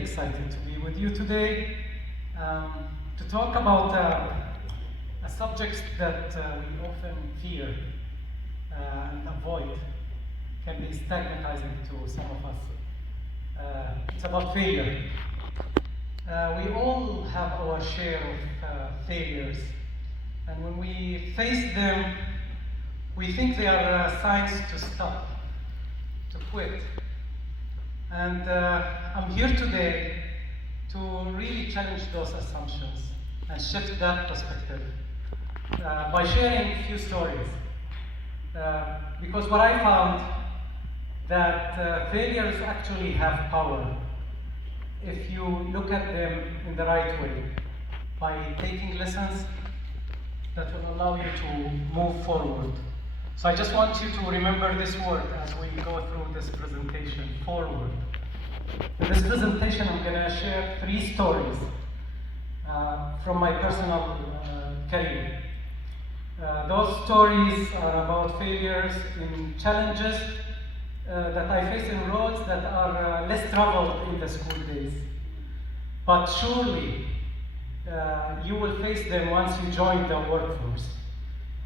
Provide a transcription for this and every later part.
very excited to be with you today to talk about a subject that we often fear and avoid, can be stigmatizing to some of us. It's about failure. We all have our share of failures, and when we face them, we think they are signs to stop, to quit. And I'm here today to really challenge those assumptions and shift that perspective by sharing a few stories. Because what I found that failures actually have power if you look at them in the right way, by taking lessons that will allow you to move forward. So I just want you to remember this word as we go through this presentation, forward. In this presentation, I'm going to share 3 stories from my personal career. Those stories are about failures in challenges that I face in roads that are less traveled in the school days. But surely, you will face them once you join the workforce.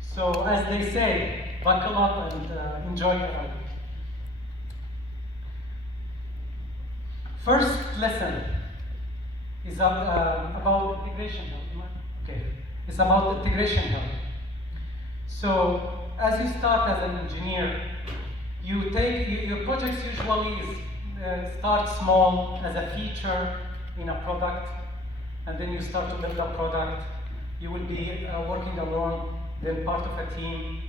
So as they say, buckle up and enjoy the ride. First lesson is about integration help. Okay, it's about integration help. So as you start as an engineer, your projects usually start small as a feature in a product, and then you start to build a product. You will be working alone, then part of a team,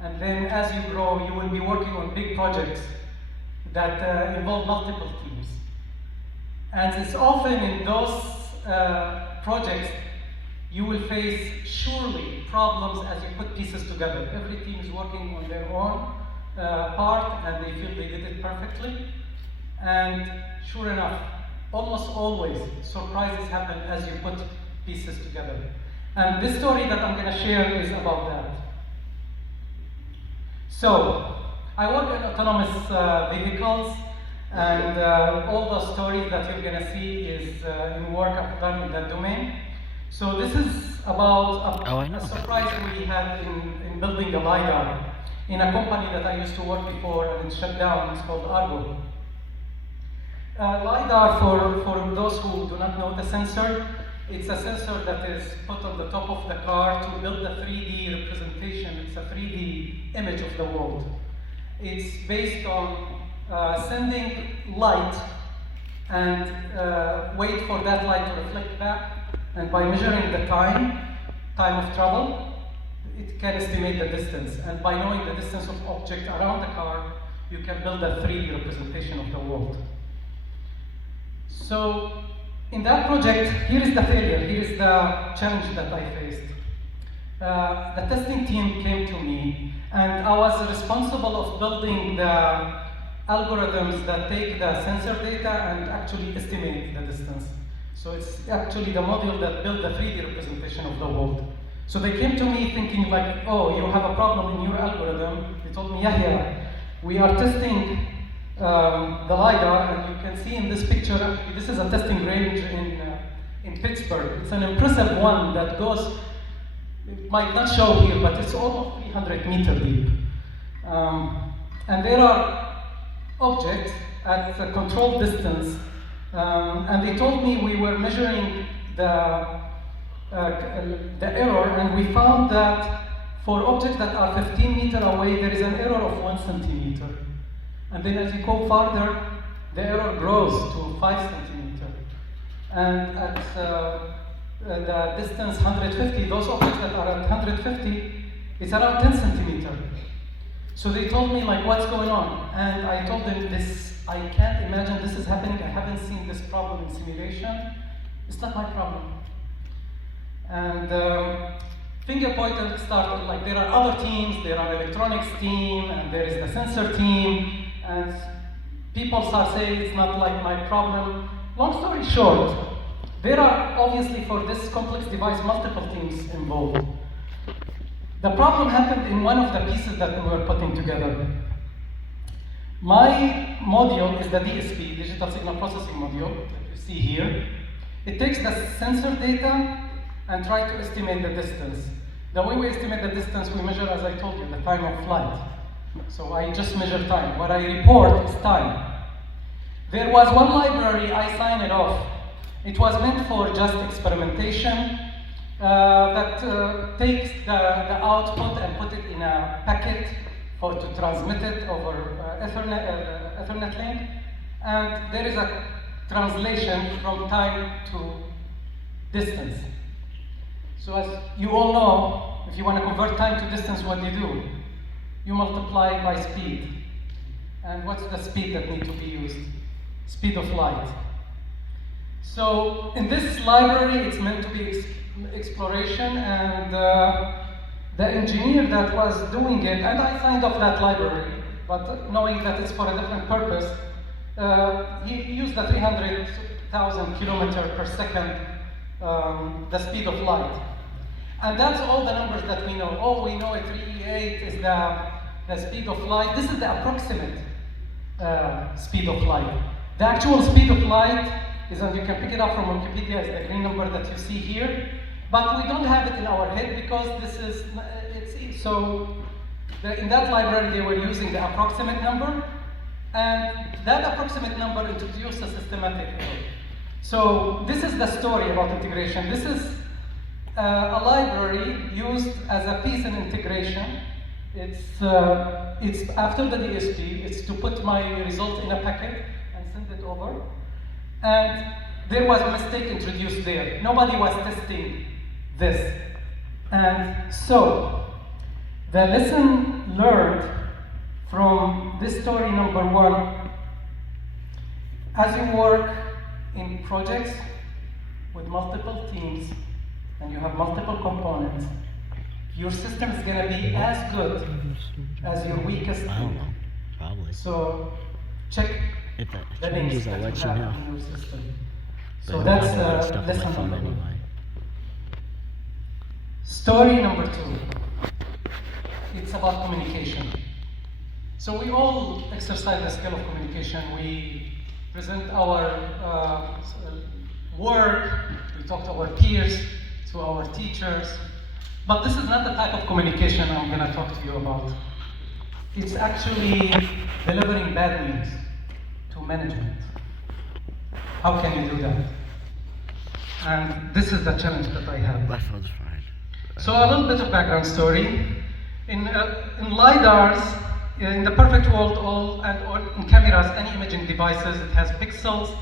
and then as you grow, you will be working on big projects that involve multiple teams. And it's often in those projects you will face surely problems as you put pieces together. Every team is working on their own part and they feel they did it perfectly. And sure enough, almost always surprises happen as you put pieces together. And this story that I'm going to share is about that. So, I work in autonomous vehicles, and all the stories that you're going to see is in work I've done in that domain. So this is about a surprise we had in building a LiDAR in a company that I used to work before and it shut down. It's called Argo. LiDAR, for those who do not know the sensor, it's a sensor that is put on the top of the car to build a 3D representation. It's a 3D image of the world. It's based on sending light and wait for that light to reflect back, and by measuring the time of travel, it can estimate the distance, and by knowing the distance of object around the car, you can build a 3D representation of the world. So in that project, here is the failure, here is the challenge that I faced. The testing team came to me, and I was responsible of building the algorithms that take the sensor data and actually estimate the distance. So it's actually the module that built the 3D representation of the world. So they came to me thinking like, oh, you have a problem in your algorithm. They told me, yeah, we are testing the LiDAR, and you can see in this picture, actually, this is a testing range in Pittsburgh. It's an impressive one that goes, it might not show here, but it's almost 300 meters deep. And there are objects at a controlled distance, and they told me we were measuring the error, and we found that for objects that are 15 meters away, there is an error of 1 centimeter. And then as you go farther, the error grows to 5 centimeters. And at the distance 150, those objects that are at 150, it's around 10 centimeters. So they told me, like, what's going on? And I told them this, I can't imagine this is happening. I haven't seen this problem in simulation. It's not my problem. And finger pointer started, like, there are other teams, there are electronics team, and there is the sensor team, and people start saying it's not like my problem. Long story short, there are obviously for this complex device multiple teams involved. The problem happened in one of the pieces that we were putting together. My module is the DSP, Digital Signal Processing Module. you see here. It takes the sensor data and try to estimate the distance. The way we estimate the distance, we measure, as I told you, the time of flight. So I just measure time. What I report is time. There was one library, I signed it off. It was meant for just experimentation that takes the output and put it in a packet to transmit it over Ethernet link. And there is a translation from time to distance. So as you all know, if you want to convert time to distance, what do? You multiply by speed. And what's the speed that needs to be used? Speed of light. So in this library, it's meant to be exploration, and the engineer that was doing it, and I signed off that library, but knowing that it's for a different purpose, he used the 300,000 kilometers per second, the speed of light. And that's all the numbers that we know. Oh, we know 3E8 is the speed of light. This is the approximate speed of light. The actual speed of light is, and you can pick it up from Wikipedia, is the green number that you see here. But we don't have it in our head because this is, in that library they were using the approximate number, and that approximate number introduced a systematic error. So this is the story about integration. This is a library used as a piece in integration. It's after the DSP. It's to put my result in a packet and send it over. And there was a mistake introduced there. Nobody was testing this. And so the lesson learned from this story number one, as you work in projects with multiple teams and you have multiple components, your system is going to be as good as your weakest link. Probably. So check If that the links changes, that I'll you let you have know. in your system. But So I that's have a lot of stuff on my lesson phone number one. anyway. Story number two. It's about communication. So we all exercise the skill of communication. We present our work, we talk to our peers, to our teachers. But this is not the type of communication I'm going to talk to you about. It's actually delivering bad news to management. How can you do that? And this is the challenge that I have. My phone's fine. So a little bit of background story. In LiDARs, in the perfect world, in cameras, any imaging devices, it has pixels.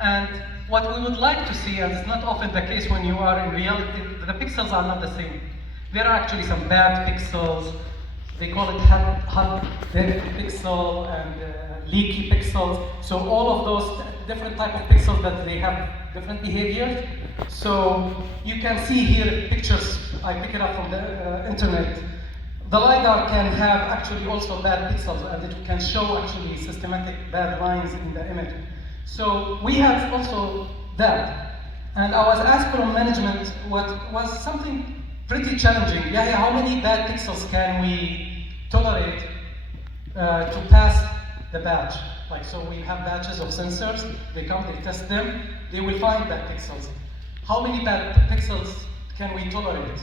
And what we would like to see, and it's not often the case when you are in reality, the pixels are not the same. There are actually some bad pixels. They call it hot dead pixel and leaky pixels. So all of those different type of pixels that they have different behaviors. So you can see here pictures, I pick it up from the internet. The LiDAR can have actually also bad pixels, and it can show actually systematic bad lines in the image. So we have also that. And I was asked from management what was something pretty challenging. Yeah, how many bad pixels can we tolerate to pass the batch? Like, so we have batches of sensors, they come, they test them, they will find bad pixels. How many bad pixels can we tolerate?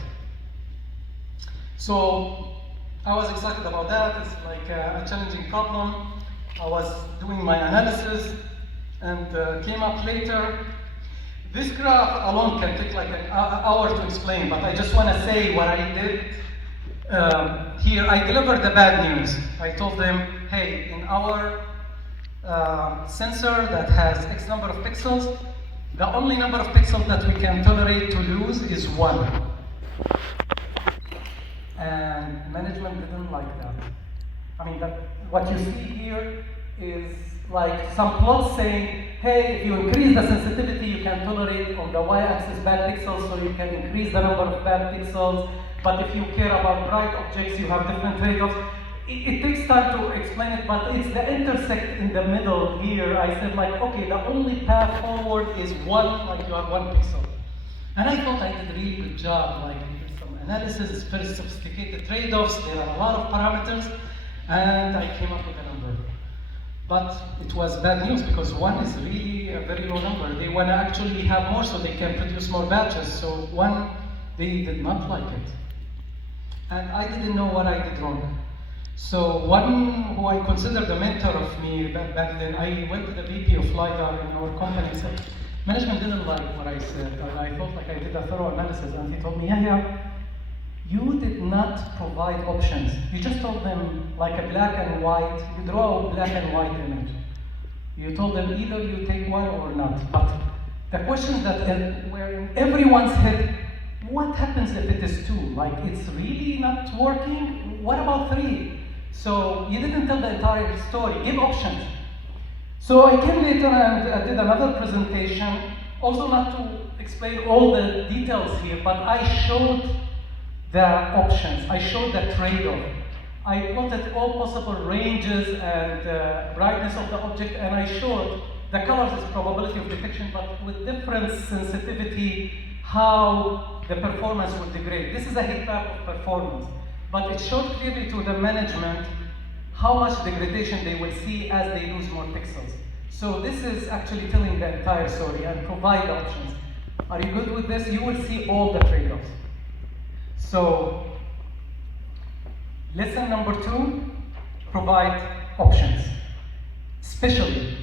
So I was excited about that. It's like a challenging problem. I was doing my analysis and came up later. This graph alone can take like an hour to explain, but I just want to say what I did here. I delivered the bad news. I told them, hey, in our sensor that has X number of pixels, the only number of pixels that we can tolerate to lose is 1. And management didn't like that. I mean, what you see here is like some plots saying, hey, if you increase the sensitivity, you can tolerate on the y-axis bad pixels, so you can increase the number of bad pixels. But if you care about bright objects, you have different trade-offs. It takes time to explain it, but it's the intersect in the middle here. I said like, okay, the only path forward is 1, like you have 1 pixel. And I thought I did a really good job, like we did some analysis, it's very sophisticated trade-offs, there are a lot of parameters, and I came up with a number. But it was bad news because 1 is really see a very low number. They want to actually have more so they can produce more batches. So one, they did not like it. And I didn't know what I did wrong. So one who I considered a mentor of me back then, I went to the VP of LiDAR in our company and said, management didn't like what I said. And I felt like I did a thorough analysis. And he told me, yeah, you did not provide options. You just told them like a black and white, you draw a black and white image. You told them either you take one or not. But the questions that were in everyone's head, what happens if it is 2? Like, it's really not working? What about 3? So you didn't tell the entire story, give options. So I came later and I did another presentation, also not to explain all the details here, but I showed the options, I showed the trade-off. I plotted all possible ranges and brightness of the object, and I showed the colors as probability of detection, but with different sensitivity, how the performance would degrade. This is a heat map of performance, but it showed clearly to the management how much degradation they will see as they lose more pixels. So this is actually telling the entire story and provide options. Are you good with this? You will see all the trade-offs. So, lesson number 2, provide options. Especially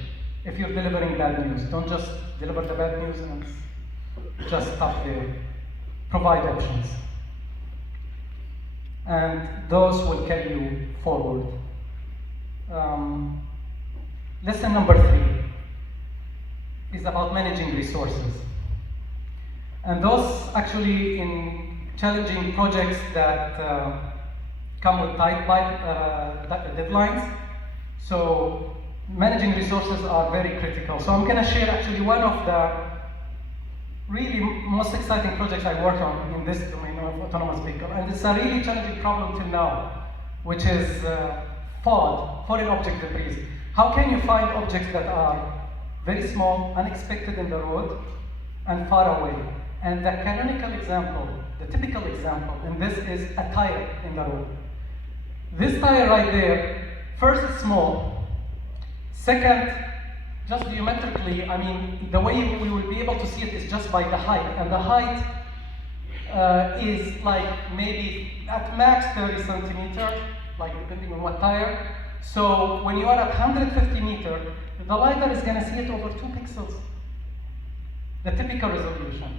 if you're delivering bad news. Don't just deliver the bad news and just stop there. Provide options. And those will carry you forward. Lesson number 3 is about managing resources. And those actually in challenging projects that come with tight deadlines. So managing resources are very critical. So I'm going to share actually one of the really most exciting projects I worked on in this domain of autonomous vehicle. And it's a really challenging problem till now, which is FOD, foreign object debris. How can you find objects that are very small, unexpected in the road, and far away? And the canonical example, the typical example in this is a tire in the road. This tire right there, first it's small, second, just geometrically, I mean, the way we will be able to see it is just by the height, and the height is like maybe at max 30 centimeter, like depending on what tire. So when you are at 150 meter, the LiDAR is gonna see it over 2 pixels, the typical resolution.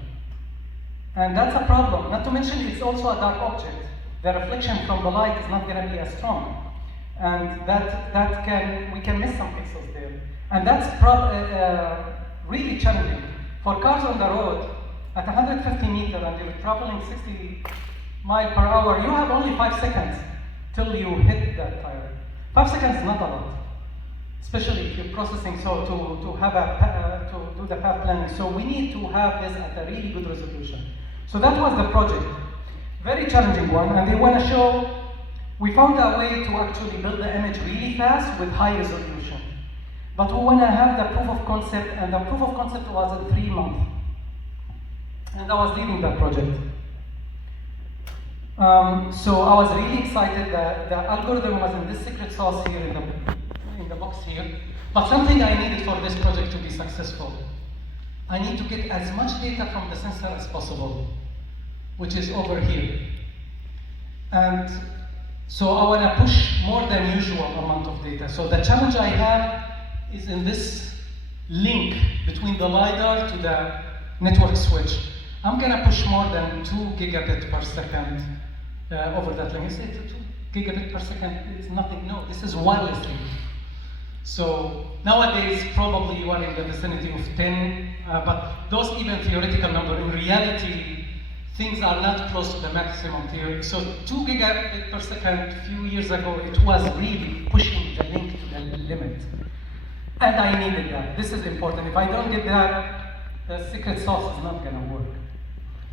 And that's a problem. Not to mention, it's also a dark object. The reflection from the light is not going to be as strong, and we can miss some pixels there. And that's really challenging for cars on the road at 150 meter, and you're traveling 60 miles per hour. You have only 5 seconds till you hit that tire. 5 seconds is not a lot, especially if you're processing. So to have to do the path planning. So we need to have this at a really good resolution. So that was the project. Very challenging one, and they want to show, we found a way to actually build the image really fast with high resolution. But we want to have the proof of concept, and the proof of concept was in 3 months. And I was leading that project. So I was really excited that the algorithm was in this secret sauce here in the box here. But something I needed for this project to be successful, I need to get as much data from the sensor as possible, which is over here. And so I want to push more than usual amount of data. So the challenge I have is in this link between the LiDAR to the network switch. I'm going to push more than 2 gigabit per second over that link. You say 2 gigabit per second, it's nothing. No, this is wirelessly. So nowadays, probably you are in the vicinity of 10, but those even theoretical number, in reality, things are not close to the maximum theory. So 2 gigabit per second, a few years ago, it was really pushing the link to the limit. And I needed that. This is important. If I don't get that, the secret sauce is not gonna work.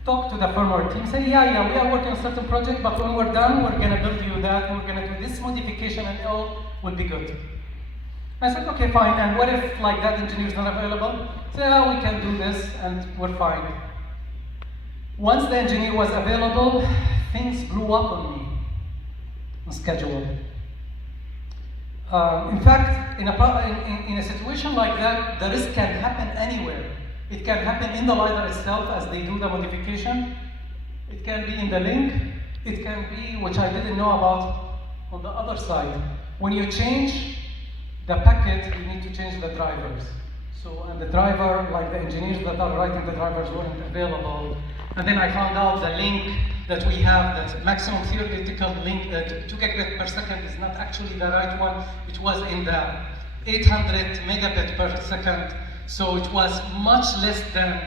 Talk to the firmware team, say, yeah, we are working on a certain project, but when we're done, we're gonna build you that, and we're gonna do this modification, and all will be good. I said, okay, fine, and what if like that engineer is not available? Say, yeah, we can do this, and we're fine. Once the engineer was available, things blew up on me on schedule. In fact, in a situation like that, the risk can happen anywhere. It can happen in the LiDAR itself as they do the modification. It can be in the link. It can be, which I didn't know about, on the other side. When you change the packet, you need to change the drivers. So, and the driver, like the engineers that are writing the drivers weren't available. And then I found out the link that we have, that maximum theoretical link, 2 gigabit per second is not actually the right one. It was in the 800 megabit per second. So it was much less than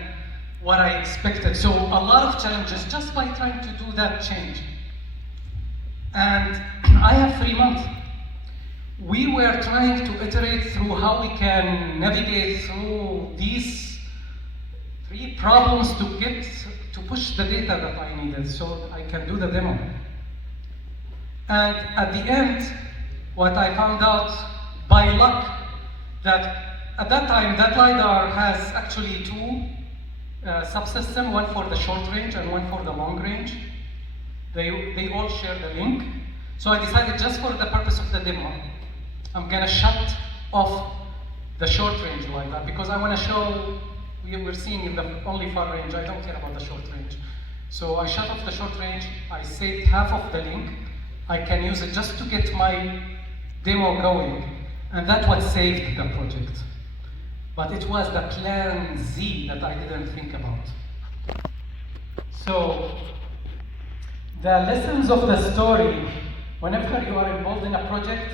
what I expected. So a lot of challenges just by trying to do that change. And I have 3 months. We were trying to iterate through how we can navigate through these 3 problems to push the data that I needed so I can do the demo. And at the end, what I found out by luck, that at that time, that LiDAR has actually 2 subsystems, one for the short range and one for the long range. They all share the link. So I decided, just for the purpose of the demo, I'm gonna shut off the short range LiDAR because I wanna show, we're seeing in the only far range, I don't care about the short range. So I shut off the short range, I saved half of the link. I can use it just to get my demo going. And that's what saved the project. But it was the plan Z that I didn't think about. So, the lessons of the story, whenever you are involved in a project,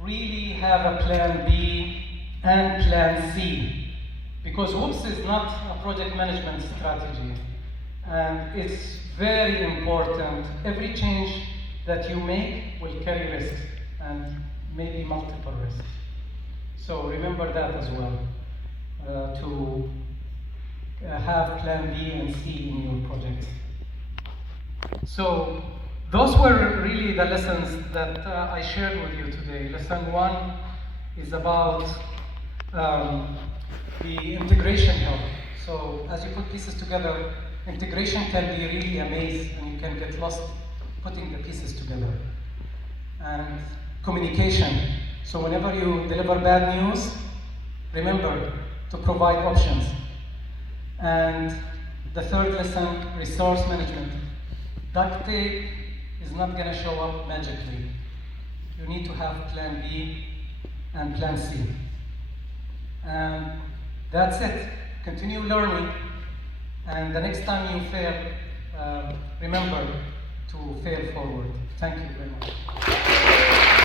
really have a plan B and plan C. Because whoops is not a project management strategy. And it's very important. Every change that you make will carry risks, and maybe multiple risks. So remember that as well, to have plan B and C in your project. So those were really the lessons that I shared with you today. Lesson 1 is about the integration help. So as you put pieces together, integration can be really a maze and you can get lost putting the pieces together. And communication. So whenever you deliver bad news, remember to provide options. And the third lesson, resource management. Duct tape is not going to show up magically. You need to have plan B and plan C. And that's it. Continue learning. And the next time you fail, remember to fail forward. Thank you very much.